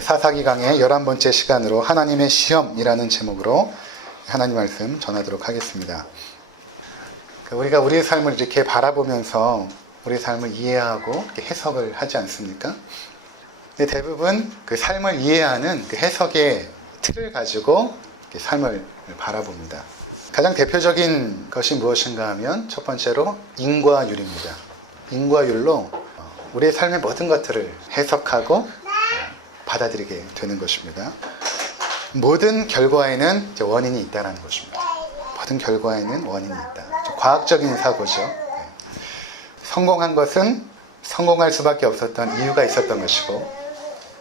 사사기 강의 11번째 시간으로 하나님의 시험이라는 제목으로 하나님 말씀 전하도록 하겠습니다. 우리가 우리의 삶을 이렇게 바라보면서 우리의 삶을 이해하고 해석을 하지 않습니까? 근데 대부분 그 삶을 이해하는 그 해석의 틀을 가지고 삶을 바라봅니다. 가장 대표적인 것이 무엇인가 하면 첫 번째로 인과율입니다. 인과율로 우리의 삶의 모든 것들을 해석하고 받아들이게 되는 것입니다. 모든 결과에는 원인이 있다는 것입니다. 모든 결과에는 원인이 있다. 과학적인 사고죠. 성공한 것은 성공할 수밖에 없었던 이유가 있었던 것이고,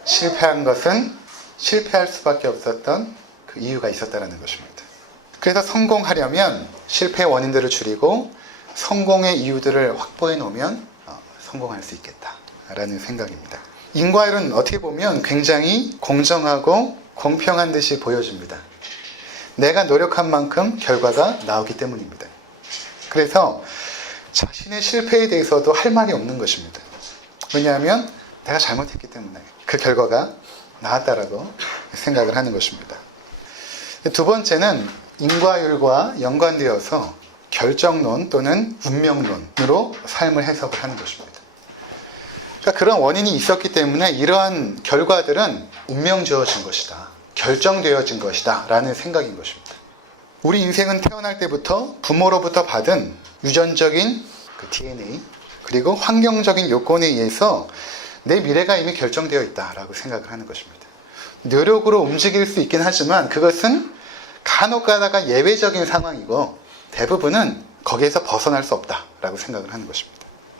실패한 것은 실패할 수밖에 없었던 그 이유가 있었다는 것입니다. 그래서 성공하려면 실패의 원인들을 줄이고 성공의 이유들을 확보해 놓으면 성공할 수 있겠다라는 생각입니다. 인과율은 어떻게 보면 굉장히 공정하고 공평한 듯이 보여집니다. 내가 노력한 만큼 결과가 나오기 때문입니다. 그래서 자신의 실패에 대해서도 할 말이 없는 것입니다. 왜냐하면 내가 잘못했기 때문에 그 결과가 나왔다라고 생각을 하는 것입니다. 두 번째는 인과율과 연관되어서 결정론 또는 운명론으로 삶을 해석을 하는 것입니다. 그러니까 그런 원인이 있었기 때문에 이러한 결과들은 운명 주어진 것이다, 결정되어진 것이다 라는 생각인 것입니다. 우리 인생은 태어날 때부터 부모로부터 받은 유전적인 그 DNA 그리고 환경적인 요건에 의해서 내 미래가 이미 결정되어 있다라고 생각을 하는 것입니다. 노력으로 움직일 수 있긴 하지만 그것은 간혹 가다가 예외적인 상황이고 대부분은 거기에서 벗어날 수 없다라고 생각을 하는 것입니다.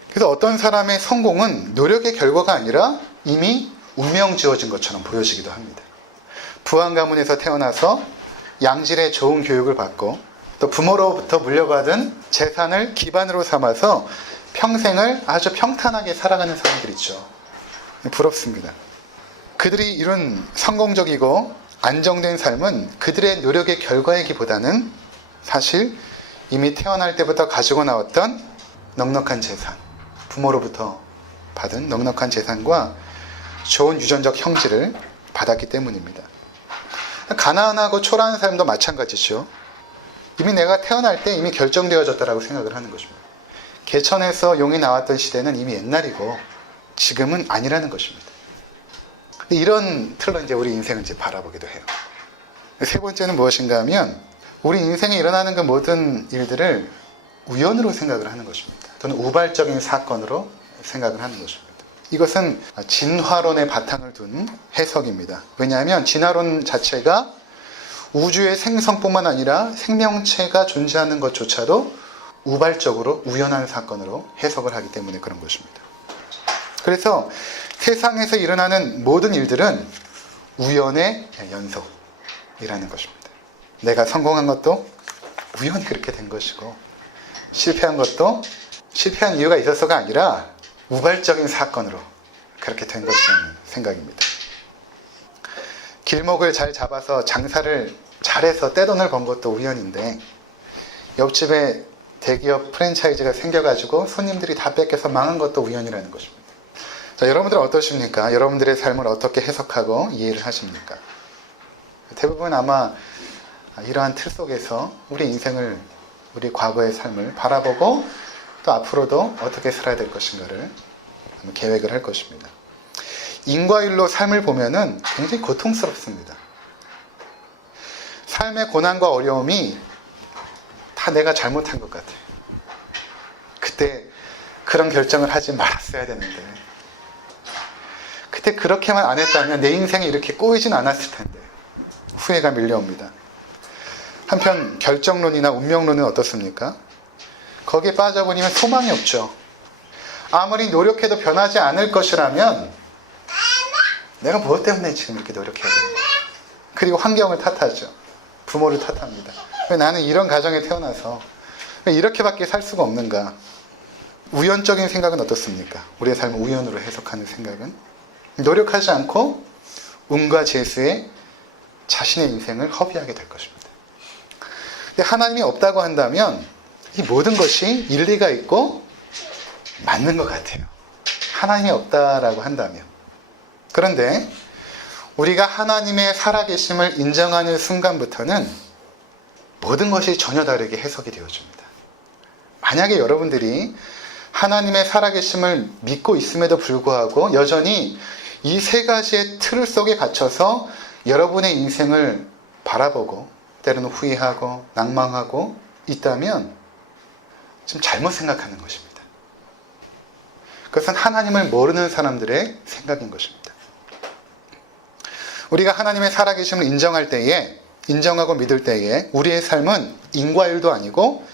그래서 어떤 사람의 성공은 노력의 결과가 아니라 이미 운명 지어진 것처럼 보여지기도 합니다. 부한 가문에서 태어나서 양질의 좋은 교육을 받고 또 부모로부터 물려받은 재산을 기반으로 삼아서 평생을 아주 평탄하게 살아가는 사람들 있죠. 부럽습니다. 그들이 이룬 성공적이고 안정된 삶은 그들의 노력의 결과이기보다는 사실 이미 태어날 때부터 가지고 나왔던 넉넉한 재산, 부모로부터 받은 넉넉한 재산과 좋은 유전적 형질을 받았기 때문입니다. 가난하고 초라한 삶도 마찬가지죠. 이미 내가 태어날 때 이미 결정되어졌다라고 생각을 하는 것입니다. 개천에서 용이 나왔던 시대는 이미 옛날이고 지금은 아니라는 것입니다. 이런 틀로 이제 우리 인생을 이제 바라보기도 해요. 세 번째는 무엇인가 하면 우리 인생에 일어나는 그 모든 일들을 우연으로 생각을 하는 것입니다. 또는 우발적인 사건으로 생각을 하는 것입니다. 이것은 진화론의 바탕을 둔 해석입니다. 왜냐하면 진화론 자체가 우주의 생성뿐만 아니라 생명체가 존재하는 것조차도 우발적으로 우연한 사건으로 해석을 하기 때문에 그런 것입니다. 그래서 세상에서 일어나는 모든 일들은 우연의 연속이라는 것입니다. 내가 성공한 것도 우연히 그렇게 된 것이고 실패한 것도 실패한 이유가 있어서가 아니라 우발적인 사건으로 그렇게 된 것이라는 생각입니다. 길목을 잘 잡아서 장사를 잘해서 떼돈을 번 것도 우연인데 옆집에 대기업 프랜차이즈가 생겨가지고 손님들이 다 뺏겨서 망한 것도 우연이라는 것입니다. 자, 여러분들은 어떠십니까? 여러분들의 삶을 어떻게 해석하고 이해를 하십니까? 대부분 아마 이러한 틀 속에서 우리 인생을, 우리 과거의 삶을 바라보고 또 앞으로도 어떻게 살아야 될 것인가를 계획을 할 것입니다. 인과율로 삶을 보면은 굉장히 고통스럽습니다. 삶의 고난과 어려움이 다 내가 잘못한 것 같아요. 그때 그런 결정을 하지 말았어야 되는데, 그때 그렇게만 안 했다면 내 인생이 이렇게 꼬이진 않았을 텐데 후회가 밀려옵니다. 한편 결정론이나 운명론은 어떻습니까? 거기에 빠져버리면 소망이 없죠. 아무리 노력해도 변하지 않을 것이라면 내가 무엇 때문에 지금 이렇게 노력해야 되는가? 그리고 환경을 탓하죠. 부모를 탓합니다. 왜 나는 이런 가정에 태어나서 왜 이렇게밖에 살 수가 없는가? 우연적인 생각은 어떻습니까? 우리의 삶을 우연으로 해석하는 생각은 노력하지 않고 운과 재수에 자신의 인생을 허비하게 될 것입니다. 근데 하나님이 없다고 한다면 이 모든 것이 일리가 있고 맞는 것 같아요. 하나님이 없다라고 한다면. 그런데 우리가 하나님의 살아계심을 인정하는 순간부터는 모든 것이 전혀 다르게 해석이 되어집니다. 만약에 여러분들이 하나님의 살아계심을 믿고 있음에도 불구하고 여전히 이 세 가지의 틀 속에 갇혀서 여러분의 인생을 바라보고 때로는 후회하고 낭망하고 있다면 좀 잘못 생각하는 것입니다. 그것은 하나님을 모르는 사람들의 생각인 것입니다. 우리가 하나님의 살아계심을 인정하고 믿을 때에 우리의 삶은 인과율도 아니고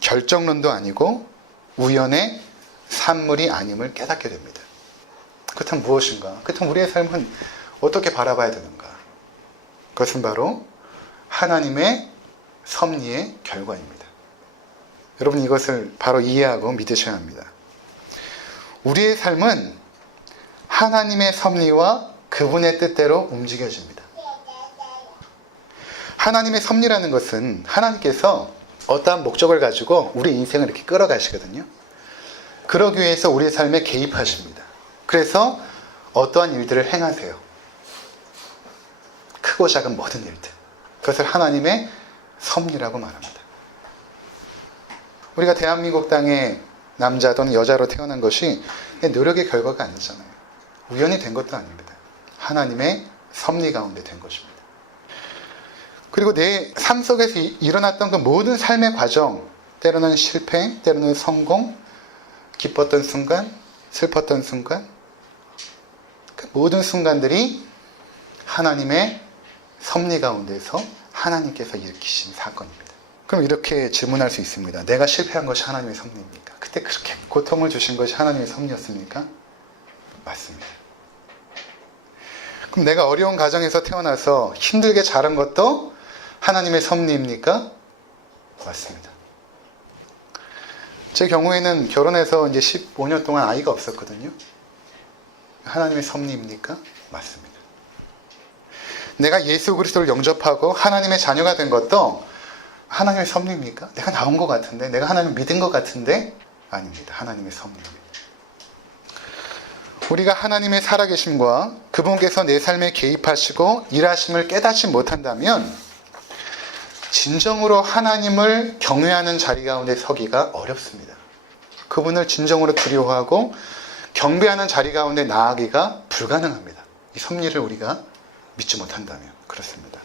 결정론도 아니고 우연의 산물이 아님을 깨닫게 됩니다. 그렇다면 무엇인가? 그렇다면 우리의 삶은 어떻게 바라봐야 되는가? 그것은 바로 하나님의 섭리의 결과입니다. 여러분 이것을 바로 이해하고 믿으셔야 합니다. 우리의 삶은 하나님의 섭리와 그분의 뜻대로 움직여집니다. 하나님의 섭리라는 것은 하나님께서 어떠한 목적을 가지고 우리 인생을 이렇게 끌어가시거든요. 그러기 위해서 우리 삶에 개입하십니다. 그래서 어떠한 일들을 행하세요. 크고 작은 모든 일들. 그것을 하나님의 섭리라고 말합니다. 우리가 대한민국 땅에 남자 또는 여자로 태어난 것이 노력의 결과가 아니잖아요. 우연히 된 것도 아닙니다. 하나님의 섭리 가운데 된 것입니다. 그리고 내 삶 속에서 일어났던 그 모든 삶의 과정, 때로는 실패, 때로는 성공, 기뻤던 순간, 슬펐던 순간, 그 모든 순간들이 하나님의 섭리 가운데서 하나님께서 일으키신 사건입니다. 그럼 이렇게 질문할 수 있습니다. 내가 실패한 것이 하나님의 섭리입니까? 그때 그렇게 고통을 주신 것이 하나님의 섭리였습니까? 맞습니다. 그럼 내가 어려운 가정에서 태어나서 힘들게 자란 것도 하나님의 섭리입니까? 맞습니다. 제 경우에는 결혼해서 이제 15년 동안 아이가 없었거든요. 하나님의 섭리입니까? 맞습니다. 내가 예수 그리스도를 영접하고 하나님의 자녀가 된 것도 하나님의 섭리입니까? 내가 나온 것 같은데, 내가 하나님을 믿은 것 같은데? 아닙니다. 하나님의 섭리입니다. 우리가 하나님의 살아계심과 그분께서 내 삶에 개입하시고 일하심을 깨닫지 못한다면 진정으로 하나님을 경외하는 자리 가운데 서기가 어렵습니다. 그분을 진정으로 두려워하고 경배하는 자리 가운데 나아가기가 불가능합니다. 이 섭리를 우리가 믿지 못한다면 그렇습니다.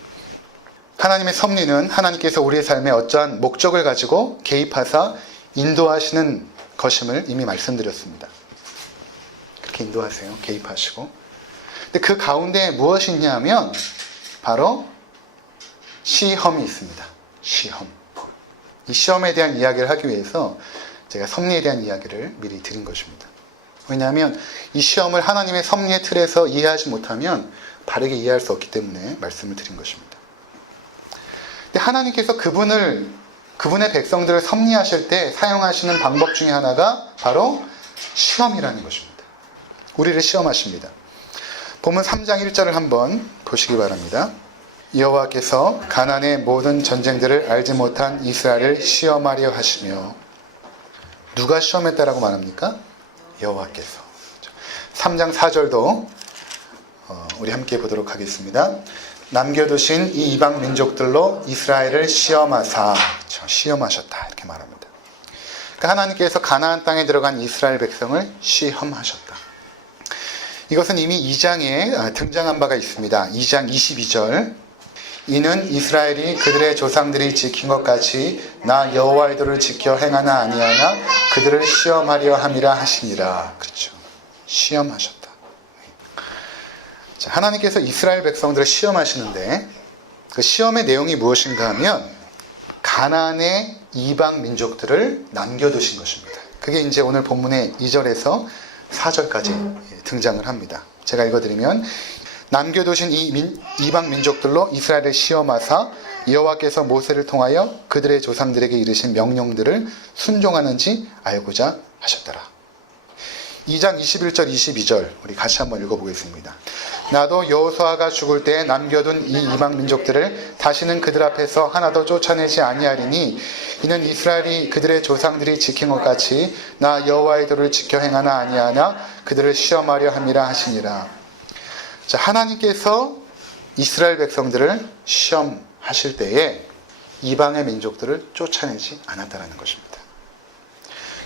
하나님의 섭리는 하나님께서 우리의 삶에 어떠한 목적을 가지고 개입하사 인도하시는 것임을 이미 말씀드렸습니다. 그렇게 인도하세요. 개입하시고. 근데 그 가운데 무엇이 있냐면 바로 시험이 있습니다. 시험. 이 시험에 대한 이야기를 하기 위해서 제가 섭리에 대한 이야기를 미리 드린 것입니다. 왜냐하면 이 시험을 하나님의 섭리의 틀에서 이해하지 못하면 바르게 이해할 수 없기 때문에 말씀을 드린 것입니다. 근데 하나님께서 그분의 백성들을 섭리하실 때 사용하시는 방법 중에 하나가 바로 시험이라는 것입니다. 우리를 시험하십니다. 본문 3장 1절을 한번 보시기 바랍니다. 여호와께서 가나안의 모든 전쟁들을 알지 못한 이스라엘을 시험하려 하시며, 누가 시험했다라고 말합니까? 여호와께서. 3장 4절도 우리 함께 보도록 하겠습니다. 남겨두신 이 이방 민족들로 이스라엘을 시험하사, 시험하셨다 이렇게 말합니다. 그러니까 하나님께서 가나안 땅에 들어간 이스라엘 백성을 시험하셨다. 이것은 이미 2장에 등장한 바가 있습니다. 2장 22절. 이는 이스라엘이 그들의 조상들이 지킨 것 같이 나 여호와의 도를 지켜 행하나 아니하나 그들을 시험하려 함이라 하시니라. 그렇죠. 시험하셨다. 자, 하나님께서 이스라엘 백성들을 시험하시는데 그 시험의 내용이 무엇인가 하면 가나안의 이방 민족들을 남겨두신 것입니다. 그게 이제 오늘 본문의 2절에서 4절까지 등장을 합니다. 제가 읽어드리면, 남겨두신 이방 민족들로 이스라엘을 시험하사 여호와께서 모세를 통하여 그들의 조상들에게 이르신 명령들을 순종하는지 알고자 하셨더라. 2장 21절 22절 우리 같이 한번 읽어보겠습니다. 나도 여호수아가 죽을 때 남겨둔 이 이방 민족들을 다시는 그들 앞에서 하나도 쫓아내지 아니하리니 이는 이스라엘이 그들의 조상들이 지킨 것 같이 나 여호와의 도를 지켜 행하나 아니하나 그들을 시험하려 함이라 하시니라. 자, 하나님께서 이스라엘 백성들을 시험하실 때에 이방의 민족들을 쫓아내지 않았다는 것입니다.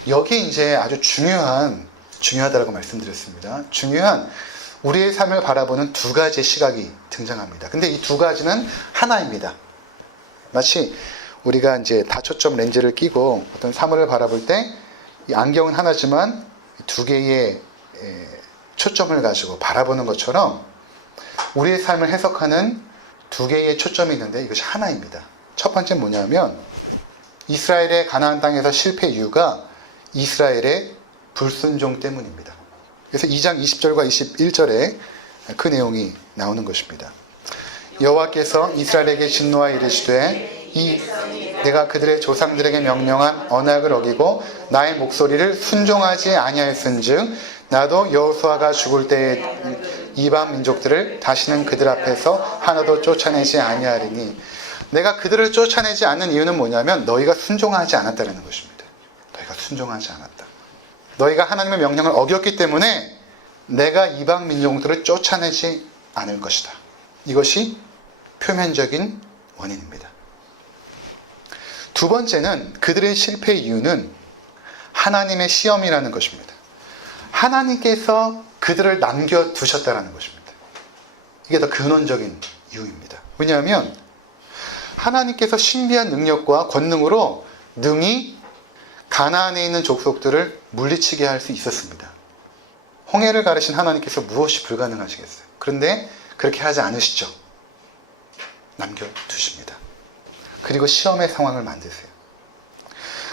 여기 이제 아주 중요하다라고 말씀드렸습니다. 중요한 우리의 삶을 바라보는 두 가지의 시각이 등장합니다. 근데 이 두 가지는 하나입니다. 마치 우리가 이제 다초점 렌즈를 끼고 어떤 사물을 바라볼 때 이 안경은 하나지만 두 개의 초점을 가지고 바라보는 것처럼 우리의 삶을 해석하는 두 개의 초점이 있는데 이것이 하나입니다. 첫 번째는 뭐냐면 이스라엘의 가나안 땅에서 실패 이유가 이스라엘의 불순종 때문입니다. 그래서 2장 20절과 21절에 그 내용이 나오는 것입니다. 여호와께서 이스라엘에게 진노하여 이르시되 내가 그들의 조상들에게 명령한 언약을 어기고 나의 목소리를 순종하지 아니하였은즉 나도 여호수아가 죽을 때에 이방 민족들을 다시는 그들 앞에서 하나도 쫓아내지 아니하리니 내가 그들을 쫓아내지 않는 이유는 뭐냐면 너희가 순종하지 않았다는 것입니다. 너희가 순종하지 않았다. 너희가 하나님의 명령을 어겼기 때문에 내가 이방 민족들을 쫓아내지 않을 것이다. 이것이 표면적인 원인입니다. 두 번째는 그들의 실패의 이유는 하나님의 시험이라는 것입니다. 하나님께서 그들을 남겨두셨다는 것입니다. 이게 더 근원적인 이유입니다. 왜냐하면 하나님께서 신비한 능력과 권능으로 능히 가나안에 있는 족속들을 물리치게 할 수 있었습니다. 홍해를 가르신 하나님께서 무엇이 불가능하시겠어요? 그런데 그렇게 하지 않으시죠. 남겨두십니다. 그리고 시험의 상황을 만드세요.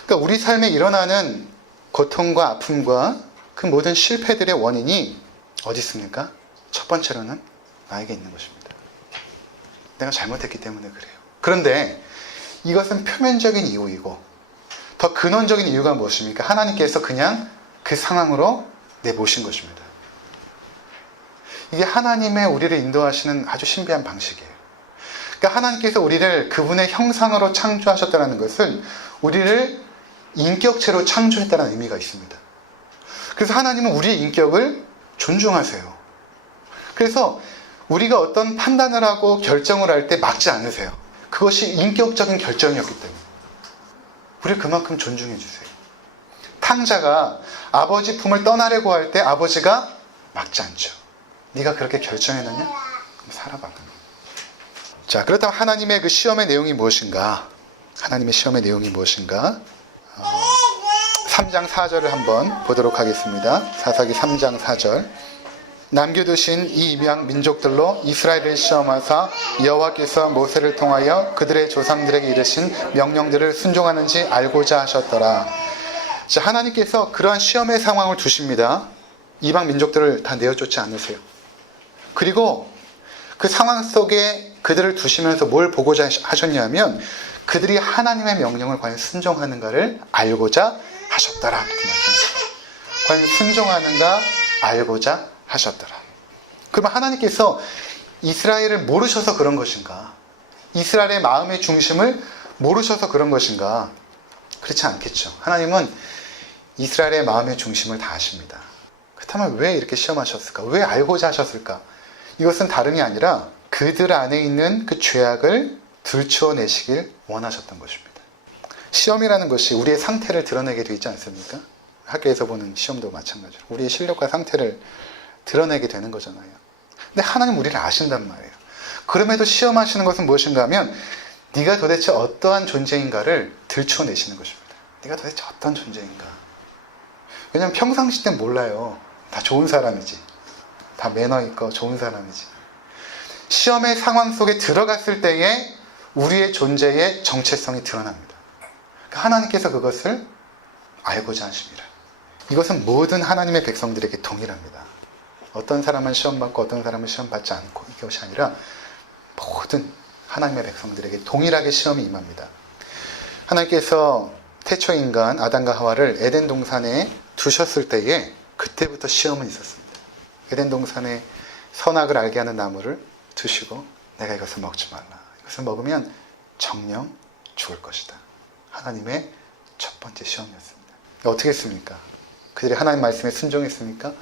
그러니까 우리 삶에 일어나는 고통과 아픔과 그 모든 실패들의 원인이 어디 있습니까? 첫 번째로는 나에게 있는 것입니다. 내가 잘못했기 때문에 그래요. 그런데 이것은 표면적인 이유이고 더 근원적인 이유가 무엇입니까? 하나님께서 그냥 그 상황으로 내모신 것입니다. 이게 하나님의 우리를 인도하시는 아주 신비한 방식이에요. 그러니까 하나님께서 우리를 그분의 형상으로 창조하셨다는 것은 우리를 인격체로 창조했다는 의미가 있습니다. 그래서 하나님은 우리의 인격을 존중하세요. 그래서 우리가 어떤 판단을 하고 결정을 할 때 막지 않으세요. 그것이 인격적인 결정이었기 때문에 우리를 그만큼 존중해 주세요. 탕자가 아버지 품을 떠나려고 할 때 아버지가 막지 않죠. 네가 그렇게 결정했느냐? 그럼 살아봐. 자, 그렇다면 하나님의 그 시험의 내용이 무엇인가? 하나님의 시험의 내용이 무엇인가? 3장 4절을 한번 보도록 하겠습니다. 사사기 3장 4절. 남겨두신 이 이방 민족들로 이스라엘을 시험하사 여호와께서 모세를 통하여 그들의 조상들에게 이르신 명령들을 순종하는지 알고자 하셨더라. 자, 하나님께서 그러한 시험의 상황을 두십니다. 이방 민족들을 다 내어쫓지 않으세요. 그리고 그 상황 속에 그들을 두시면서 뭘 보고자 하셨냐면 그들이 하나님의 명령을 과연 순종하는가를 알고자 하셨더라. 이렇게 말씀하셨어요. 과연 순종하는가 알고자 하셨더라. 그러면 하나님께서 이스라엘을 모르셔서 그런 것인가? 이스라엘의 마음의 중심을 모르셔서 그런 것인가? 그렇지 않겠죠. 하나님은 이스라엘의 마음의 중심을 다 아십니다. 그렇다면 왜 이렇게 시험하셨을까? 왜 알고자 하셨을까? 이것은 다름이 아니라 그들 안에 있는 그 죄악을 들추어내시길 원하셨던 것입니다. 시험이라는 것이 우리의 상태를 드러내게 되어 있지 않습니까? 학교에서 보는 시험도 마찬가지로 우리의 실력과 상태를 드러내게 되는 거잖아요. 근데 하나님 우리를 아신단 말이에요. 그럼에도 시험하시는 것은 무엇인가 하면 네가 도대체 어떠한 존재인가를 들추어내시는 것입니다. 네가 도대체 어떤 존재인가. 왜냐하면 평상시 땐 몰라요. 다 좋은 사람이지. 다 매너 있고 좋은 사람이지. 시험의 상황 속에 들어갔을 때에 우리의 존재의 정체성이 드러납니다. 그러니까 하나님께서 그것을 알고자 하십니다. 이것은 모든 하나님의 백성들에게 동일합니다. 어떤 사람은 시험받고 어떤 사람은 시험받지 않고 이것이 아니라 모든 하나님의 백성들에게 동일하게 시험이 임합니다. 하나님께서 태초인간 아담과 하와를 에덴 동산에 두셨을 때에 그때부터 시험은 있었습니다. 에덴 동산에 선악을 알게 하는 나무를 두시고 내가 이것을 먹지 말라. 이것을 먹으면 정령 죽을 것이다. 하나님의 첫 번째 시험이었습니다. 어떻게 했습니까? 그들이 하나님 말씀에 순종했습니까?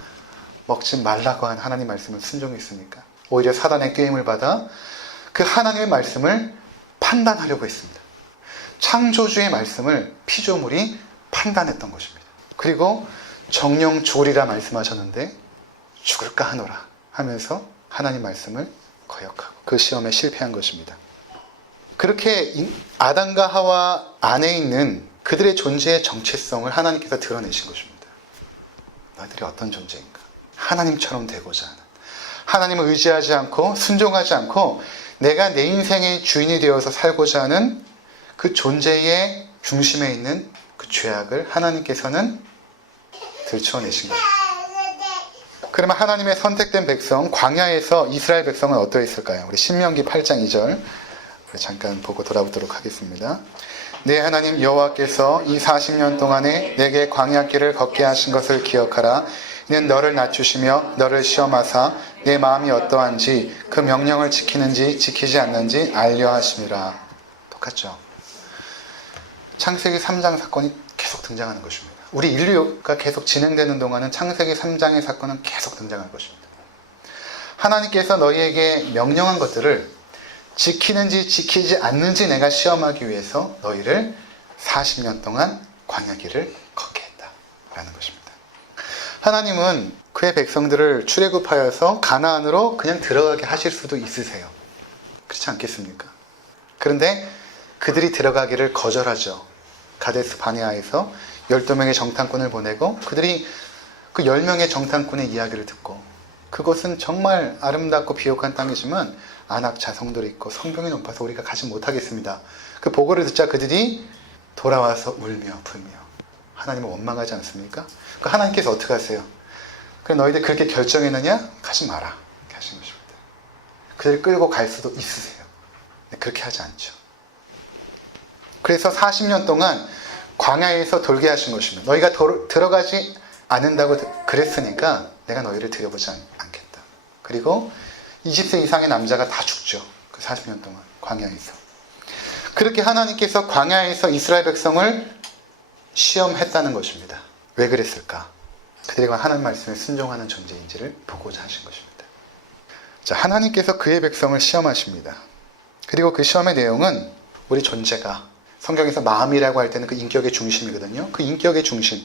먹지 말라고 한 하나님 말씀을 순종했습니까? 오히려 사단의 꾀임을 받아 그 하나님의 말씀을 판단하려고 했습니다. 창조주의 말씀을 피조물이 판단했던 것입니다. 그리고 정령 죽으리라 말씀하셨는데 죽을까 하노라 하면서 하나님 말씀을 거역하고 그 시험에 실패한 것입니다. 그렇게 아담과 하와 안에 있는 그들의 존재의 정체성을 하나님께서 드러내신 것입니다. 너희들이 어떤 존재인가? 하나님처럼 되고자 하는, 하나님을 의지하지 않고 순종하지 않고 내가 내 인생의 주인이 되어서 살고자 하는 그 존재의 중심에 있는 그 죄악을 하나님께서는 들추어내신 거예요. 그러면 하나님의 선택된 백성, 광야에서 이스라엘 백성은 어떠했을까요? 우리 신명기 8장 2절 잠깐 보고 돌아보도록 하겠습니다. 내 하나님 여호와께서 이 40년 동안에 내게 광야길을 걷게 하신 것을 기억하라. 이는 너를 낮추시며 너를 시험하사 내 마음이 어떠한지 그 명령을 지키는지 지키지 않는지 알려 하심이라. 똑같죠? 창세기 3장 사건이 계속 등장하는 것입니다. 우리 인류가 계속 진행되는 동안은 창세기 3장의 사건은 계속 등장할 것입니다. 하나님께서 너희에게 명령한 것들을 지키는지 지키지 않는지 내가 시험하기 위해서 너희를 40년 동안 광야길을 걷게 했다라는 것입니다. 하나님은 그의 백성들을 출애굽하여서 가나안으로 그냥 들어가게 하실 수도 있으세요. 그렇지 않겠습니까? 그런데 그들이 들어가기를 거절하죠. 가데스 바네아에서 12명의 정탐꾼을 보내고 그들이 그 10명의 정탐꾼의 이야기를 듣고 그것은 정말 아름답고 비옥한 땅이지만 안악 자성들이 있고 성벽이 높아서 우리가 가지 못하겠습니다. 그 보고를 듣자 그들이 돌아와서 울며 불며 하나님을 원망하지 않습니까? 그 하나님께서 어떻게 하세요? 그래 너희들 그렇게 결정했느냐? 가지 마라. 이렇게 하신 것입니다. 그들을 끌고 갈 수도 있으세요. 그렇게 하지 않죠. 그래서 40년 동안 광야에서 돌게 하신 것입니다. 너희가 들어가지 않는다고 그랬으니까 내가 너희를 들여보지 않겠다. 그리고 20세 이상의 남자가 다 죽죠. 그 40년 동안 광야에서. 그렇게 하나님께서 광야에서 이스라엘 백성을 시험했다는 것입니다. 왜 그랬을까? 그들이 하나님 말씀에 순종하는 존재인지를 보고자 하신 것입니다. 자, 하나님께서 그의 백성을 시험하십니다. 그리고 그 시험의 내용은 우리 존재가 성경에서 마음이라고 할 때는 그 인격의 중심이거든요. 그 인격의 중심,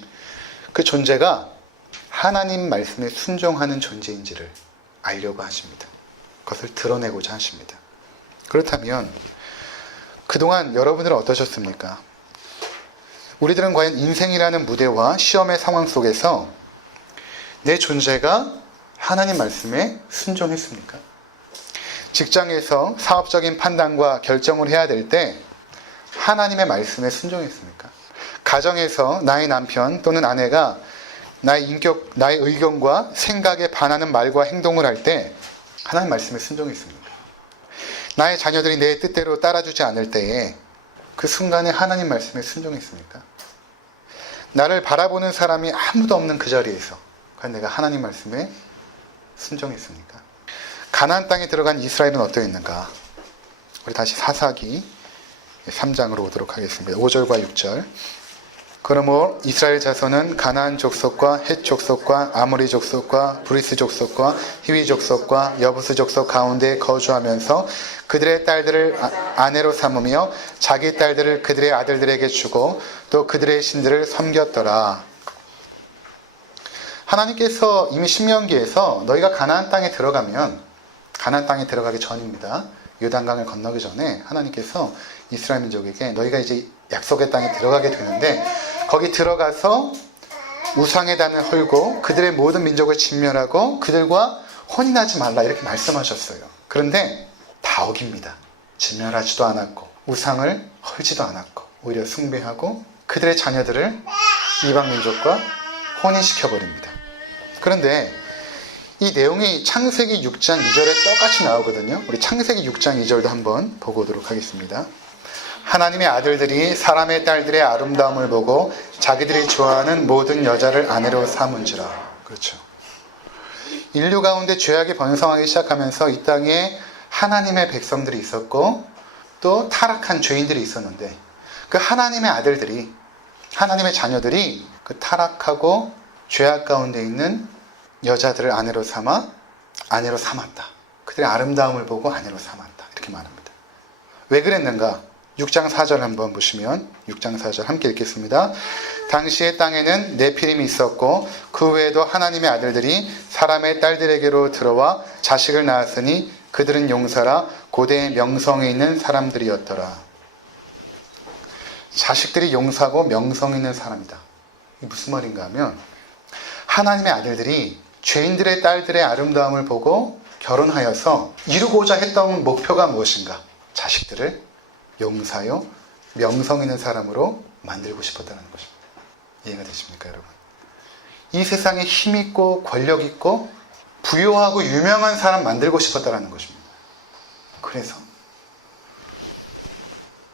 그 존재가 하나님 말씀에 순종하는 존재인지를 알려고 하십니다. 그것을 드러내고자 하십니다. 그렇다면 그동안 여러분들은 어떠셨습니까? 우리들은 과연 인생이라는 무대와 시험의 상황 속에서 내 존재가 하나님 말씀에 순종했습니까? 직장에서 사업적인 판단과 결정을 해야 될 때 하나님의 말씀에 순종했습니까? 가정에서 나의 남편 또는 아내가 나의 인격, 나의 의견과 생각에 반하는 말과 행동을 할 때 하나님 말씀에 순종했습니까? 나의 자녀들이 내 뜻대로 따라주지 않을 때에 그 순간에 하나님 말씀에 순종했습니까? 나를 바라보는 사람이 아무도 없는 그 자리에서 과연 내가 하나님 말씀에 순종했습니까? 가나안 땅에 들어간 이스라엘은 어떠했는가? 우리 다시 사사기 3장으로 오도록 하겠습니다. 5절과 6절. 그러므로 이스라엘 자손은 가나안 족속과 헷 족속과 아모리 족속과 브리스 족속과 히위 족속과 여부스 족속 가운데 거주하면서 그들의 딸들을 아내로 삼으며 자기 딸들을 그들의 아들들에게 주고 또 그들의 신들을 섬겼더라. 하나님께서 이미 신명기에서 너희가 가나안 땅에 들어가면, 가나안 땅에 들어가기 전입니다. 요단강을 건너기 전에 하나님께서 이스라엘 민족에게 너희가 이제 약속의 땅에 들어가게 되는데 거기 들어가서 우상의 단을 헐고 그들의 모든 민족을 진멸하고 그들과 혼인하지 말라 이렇게 말씀하셨어요. 그런데 다 어깁니다. 진멸하지도 않았고 우상을 헐지도 않았고 오히려 숭배하고 그들의 자녀들을 이방 민족과 혼인시켜버립니다. 그런데 이 내용이 창세기 6장 2절에 똑같이 나오거든요. 우리 창세기 6장 2절도 한번 보고 오도록 하겠습니다. 하나님의 아들들이 사람의 딸들의 아름다움을 보고 자기들이 좋아하는 모든 여자를 아내로 삼은지라. 그렇죠. 인류 가운데 죄악이 번성하기 시작하면서 이 땅에 하나님의 백성들이 있었고 또 타락한 죄인들이 있었는데 그 하나님의 아들들이, 하나님의 자녀들이 그 타락하고 죄악 가운데 있는 여자들을 아내로 삼았다. 그들의 아름다움을 보고 아내로 삼았다. 이렇게 말합니다. 왜 그랬는가? 6장 4절 한번 보시면 6장 4절 함께 읽겠습니다. 당시의 땅에는 네피림이 있었고 그 외에도 하나님의 아들들이 사람의 딸들에게로 들어와 자식을 낳았으니 그들은 용사라 고대의 명성에 있는 사람들이었더라. 자식들이 용사고 명성 있는 사람이다. 이게 무슨 말인가 하면 하나님의 아들들이 죄인들의 딸들의 아름다움을 보고 결혼하여서 이루고자 했던 목표가 무엇인가? 자식들을 용사요 명성 있는 사람으로 만들고 싶었다는 것입니다. 이해가 되십니까, 여러분? 이 세상에 힘 있고 권력 있고 부유하고 유명한 사람 만들고 싶었다는 것입니다. 그래서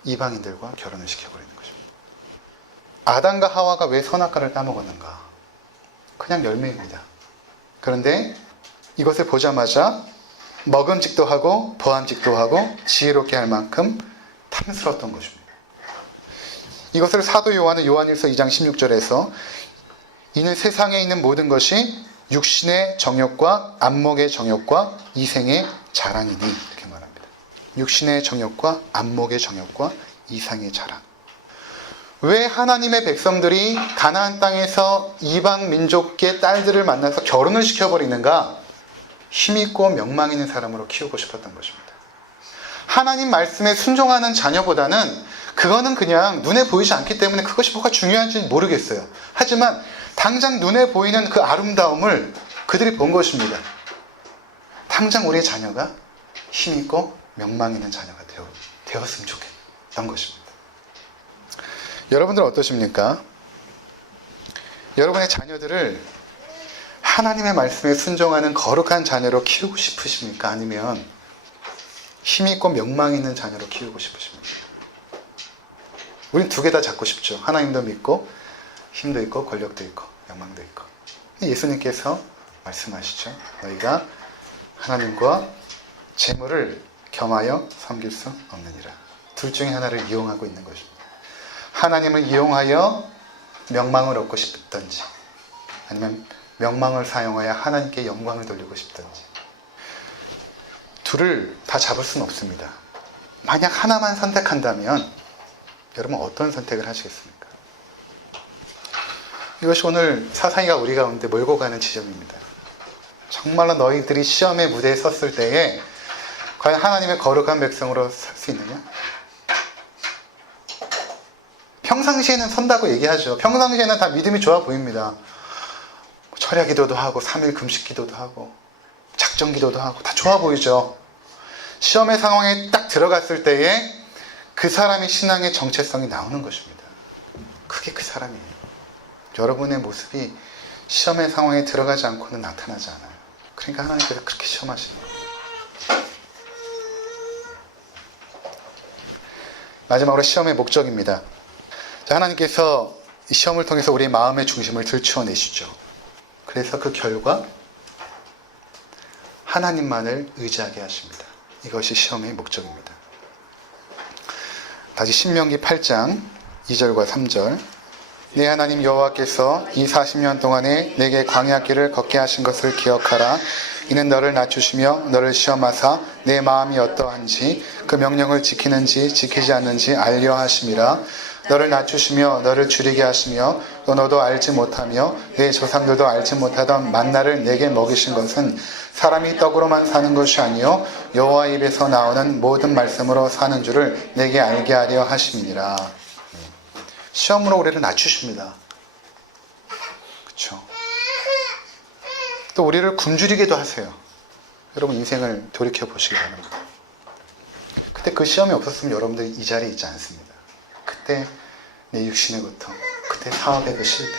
이방인들과 결혼을 시켜버리는 것입니다. 아담과 하와가 왜 선악과를 따먹었는가? 그냥 열매입니다. 그런데 이것을 보자마자 먹음직도 하고 보암직도 하고 지혜롭게 할 만큼 탐스러웠던 것입니다. 이것을 사도 요한은 요한일서 2장 16절에서 이는 세상에 있는 모든 것이 육신의 정욕과 안목의 정욕과 이생의 자랑이니 이렇게 말합니다. 육신의 정욕과 안목의 정욕과 이상의 자랑. 왜 하나님의 백성들이 가나안 땅에서 이방 민족의 딸들을 만나서 결혼을 시켜버리는가? 힘있고 명망 있는 사람으로 키우고 싶었던 것입니다. 하나님 말씀에 순종하는 자녀보다는 그거는 그냥 눈에 보이지 않기 때문에 그것이 뭐가 중요한지 모르겠어요. 하지만 당장 눈에 보이는 그 아름다움을 그들이 본 것입니다. 당장 우리의 자녀가 힘있고 명망 있는 자녀가 되었으면 좋겠던 것입니다. 여러분들 어떠십니까? 여러분의 자녀들을 하나님의 말씀에 순종하는 거룩한 자녀로 키우고 싶으십니까? 아니면 힘있고 명망 있는 자녀로 키우고 싶으십니까? 우린 두 개 다 잡고 싶죠. 하나님도 믿고 힘도 있고 권력도 있고 명망도 있고. 예수님께서 말씀하시죠. 너희가 하나님과 재물을 겸하여 섬길 수 없느니라. 둘 중에 하나를 이용하고 있는 것입니다. 하나님을 이용하여 명망을 얻고 싶든지 아니면 명망을 사용하여 하나님께 영광을 돌리고 싶든지 둘을 다 잡을 수는 없습니다. 만약 하나만 선택한다면 여러분 어떤 선택을 하시겠습니까? 이것이 오늘 사사기가 우리 가운데 몰고 가는 지점입니다. 정말로 너희들이 시험의 무대에 섰을 때에 과연 하나님의 거룩한 백성으로 설 수 있느냐? 평상시에는 선다고 얘기하죠. 평상시에는 다 믿음이 좋아 보입니다. 철야 기도도 하고 3일 금식 기도도 하고 작정 기도도 하고 다 좋아 보이죠. 시험의 상황에 딱 들어갔을 때에 그 사람의 신앙의 정체성이 나오는 것입니다. 그게 그 사람이에요. 여러분의 모습이 시험의 상황에 들어가지 않고는 나타나지 않아요. 그러니까 하나님께서 그렇게 시험하시는 거예요. 마지막으로 시험의 목적입니다. 자, 하나님께서 이 시험을 통해서 우리의 마음의 중심을 들추어내시죠. 그래서 그 결과 하나님만을 의지하게 하십니다. 이것이 시험의 목적입니다. 다시 신명기 8장 2절과 3절. 네 하나님 여호와께서 이 40년 동안에 내게 광야길을 걷게 하신 것을 기억하라. 이는 너를 낮추시며 너를 시험하사 내 마음이 어떠한지 그 명령을 지키는지 지키지 않는지 알려 하심이라. 너를 낮추시며 너를 줄이게 하시며 또 너도 알지 못하며 내 조상들도 알지 못하던 만나를 내게 먹이신 것은 사람이 떡으로만 사는 것이 아니요 여호와 입에서 나오는 모든 말씀으로 사는 줄을 내게 알게 하려 하심이니라. 시험으로 우리를 낮추십니다. 그렇죠? 또 우리를 굶주리게도 하세요. 여러분 인생을 돌이켜 보시기 바랍니다. 그때 그 시험이 없었으면 여러분들이 이 자리에 있지 않습니다. 그때 내 육신의 고통, 그때 사업의 그 실패,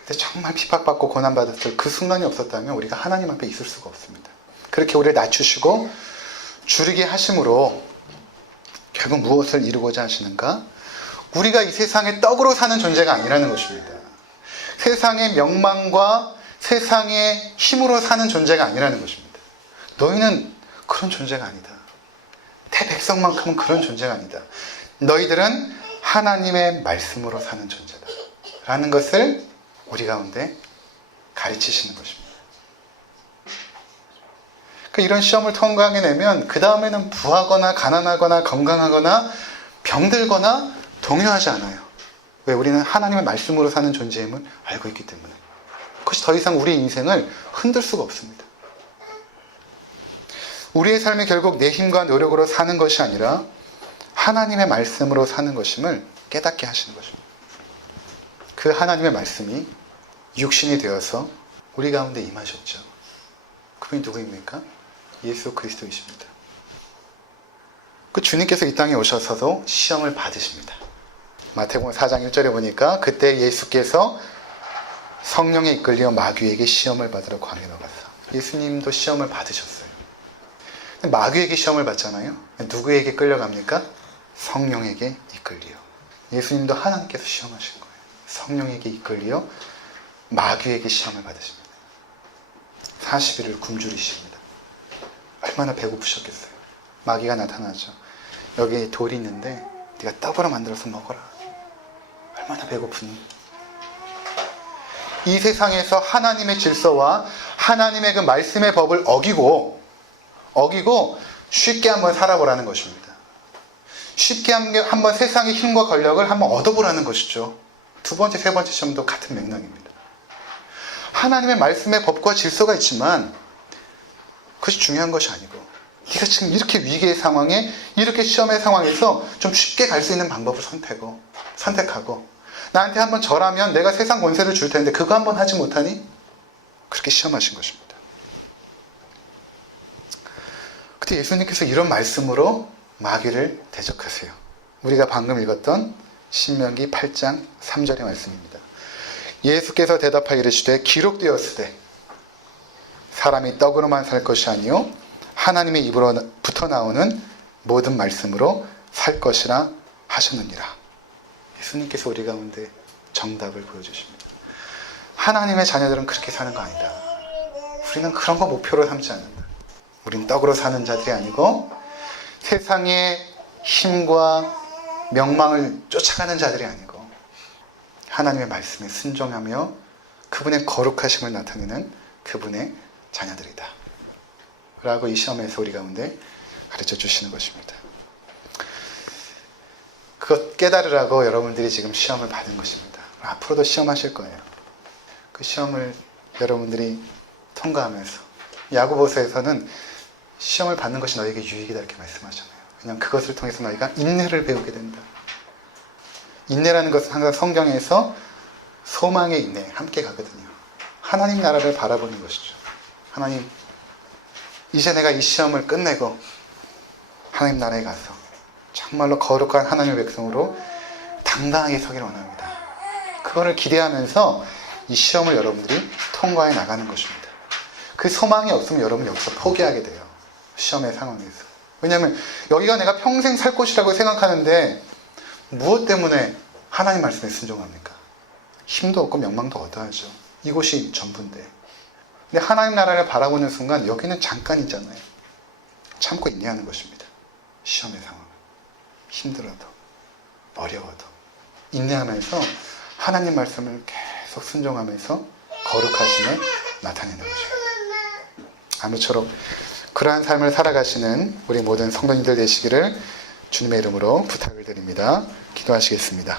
그때 정말 핍박받고 고난받았을 그 순간이 없었다면 우리가 하나님 앞에 있을 수가 없습니다. 그렇게 우리를 낮추시고 줄이게 하심으로 결국 무엇을 이루고자 하시는가? 우리가 이 세상의 떡으로 사는 존재가 아니라는 것입니다. 세상의 명망과 세상의 힘으로 사는 존재가 아니라는 것입니다. 너희는 그런 존재가 아니다. 대백성만큼은 그런 존재가 아니다. 너희들은 하나님의 말씀으로 사는 존재다. 라는 것을 우리 가운데 가르치시는 것입니다. 이런 시험을 통과하게 되면 그 다음에는 부하거나 가난하거나 건강하거나 병들거나 동요하지 않아요. 왜? 우리는 하나님의 말씀으로 사는 존재임을 알고 있기 때문에. 그것이 더 이상 우리 인생을 흔들 수가 없습니다. 우리의 삶이 결국 내 힘과 노력으로 사는 것이 아니라 하나님의 말씀으로 사는 것임을 깨닫게 하시는 것입니다. 그 하나님의 말씀이 육신이 되어서 우리 가운데 임하셨죠. 그분이 누구입니까? 예수 그리스도이십니다. 그 주님께서 이 땅에 오셔서도 시험을 받으십니다. 마태복음 4장 1절에 보니까 그때 예수께서 성령에 이끌려 마귀에게 시험을 받으러 광야로 가서 예수님도 시험을 받으셨어요. 마귀에게 시험을 받잖아요. 누구에게 끌려갑니까? 성령에게 이끌려. 예수님도 하나님께서 시험하신 거예요. 성령에게 이끌려 마귀에게 시험을 받으십니다. 40일을 굶주리십니다. 얼마나 배고프셨겠어요. 마귀가 나타나죠. 여기에 돌이 있는데 네가 떡으로 만들어서 먹어라. 얼마나 배고프니. 이 세상에서 하나님의 질서와 하나님의 그 말씀의 법을 어기고 쉽게 한번 살아보라는 것입니다. 쉽게 한번 세상의 힘과 권력을 한번 얻어보라는 것이죠. 두 번째, 세 번째 시험도 같은 맥락입니다. 하나님의 말씀의 법과 질서가 있지만 그것이 중요한 것이 아니고 네가 지금 이렇게 위기의 상황에 이렇게 시험의 상황에서 좀 쉽게 갈 수 있는 방법을 선택하고 나한테 한번 절하면 내가 세상 권세를 줄 텐데 그거 한번 하지 못하니? 그렇게 시험하신 것입니다. 그때 예수님께서 이런 말씀으로 마귀를 대적하세요. 우리가 방금 읽었던 신명기 8장 3절의 말씀입니다. 예수께서 대답하여 이르시되 기록되었으되 사람이 떡으로만 살 것이 아니요 하나님의 입으로부터 나오는 모든 말씀으로 살 것이라 하셨느니라. 예수님께서 우리 가운데 정답을 보여주십니다. 하나님의 자녀들은 그렇게 사는 거 아니다. 우리는 그런 거 목표로 삼지 않는다. 우린 떡으로 사는 자들이 아니고 세상의 힘과 명망을 쫓아가는 자들이 아니고 하나님의 말씀에 순종하며 그분의 거룩하심을 나타내는 그분의 자녀들이다. 라고 이 시험에서 우리 가운데 가르쳐 주시는 것입니다. 그것 깨달으라고 여러분들이 지금 시험을 받은 것입니다. 앞으로도 시험하실 거예요. 그 시험을 여러분들이 통과하면서 야고보서에서는 시험을 받는 것이 너에게 유익이다 이렇게 말씀하잖아요. 왜냐하면 그것을 통해서 너희가 인내를 배우게 된다. 인내라는 것은 항상 성경에서 소망의 인내 함께 가거든요. 하나님 나라를 바라보는 것이죠. 하나님, 이제 내가 이 시험을 끝내고 하나님 나라에 가서 정말로 거룩한 하나님의 백성으로 당당하게 서기를 원합니다. 그거를 기대하면서 이 시험을 여러분들이 통과해 나가는 것입니다. 그 소망이 없으면 여러분이 여기서 포기하게 돼요. 시험의 상황에서. 왜냐하면 여기가 내가 평생 살 곳이라고 생각하는데 무엇 때문에 하나님 말씀에 순종합니까? 힘도 없고 명망도 얻어야죠. 이곳이 전부인데. 근데 하나님 나라를 바라보는 순간 여기는 잠깐이잖아요. 참고 인내하는 것입니다. 시험의 상황. 힘들어도 어려워도 인내하면서 하나님 말씀을 계속 순종하면서 거룩하심을 나타내는 것입니다. 아무쪼록 그러한 삶을 살아가시는 우리 모든 성도님들 되시기를 주님의 이름으로 부탁을 드립니다. 기도하시겠습니다.